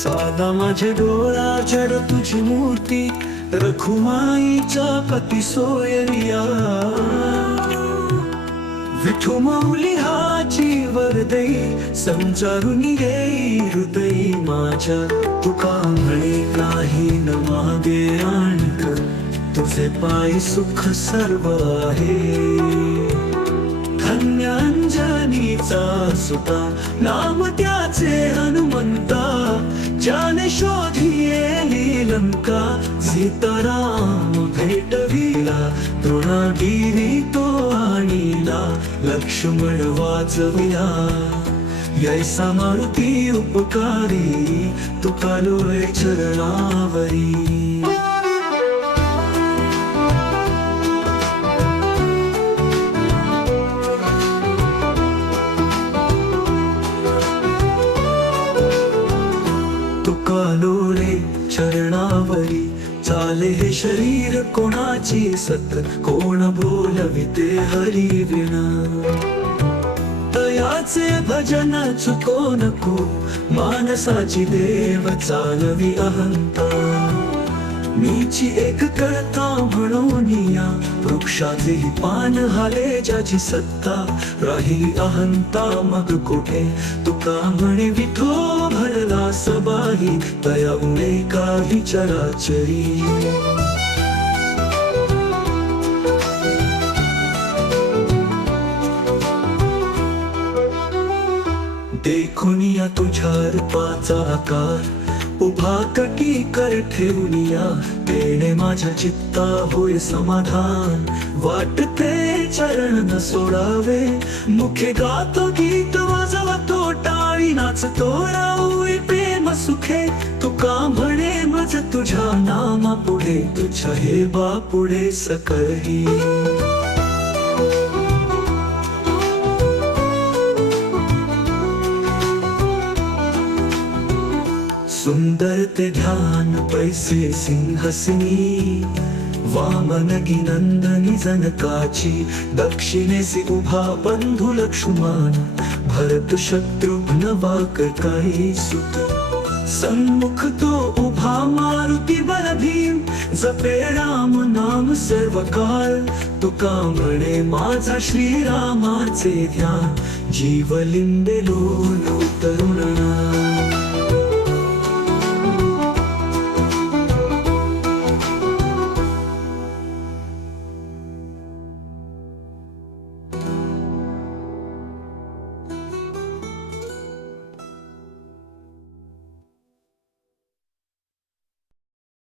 साधा माझे डोळा जड तुझी मूर्ती रखुमाईचा पती सोयरिया. विठू माऊली हाची वरदई समजारून येई हृदयी माझ्या. तुका म्हणे काही न मागे आणक तुझे पाय सुख सर्व आहे. धन्यांजनीचा सुता नाम त्याचे हनुमंता ज्याने शोधिये लंका सीताराम भेटविला द्रोणागिरी तो आणिला लक्ष्मण वाचविला यैसा मारुती उपकारी तुका चरणावरी. चरणावरी चाले हे शरीर कोणाची सत? कोण बोलविते हरी विणा? तयाचे भजन चुको नको मानसाची देव चालवी अहंता. मीची एक करता सोनिया वृक्षाचे पान हाले ज्याची सत्ता. राहिली अहंता मग कुठे? तुका म्हणे विठो भरला सबाही तया उणे काही चराचरी. देखून या तुझ्या रूपाचा आकार. उभा कटी कर ठेवूनिया तेने माझ्या चित्ता होय समाधान. वाटते चरण न सोडावे. मुखे गातो गीत वाजवतो टाळी नाचतो राऊई प्रेम सुखे. तुका म्हणे मज तुझ्या नामा पुढे तुझ्या हे बा पुढे सकळही. सुंदर ते ध्यान पैसे सिंहसिनी वामनगी नंदनी जनकाची दक्षिणेसी उभा बंधू लक्ष्मण भरत शत्रुघ्न वाक काही सुत सन्मुख तो उभा मारुती बल भीम जपे राम नाम सर्व काळ तुका म्हणे माझा श्रीरामाचे ध्यान जीवलिंदे लोन तरुणा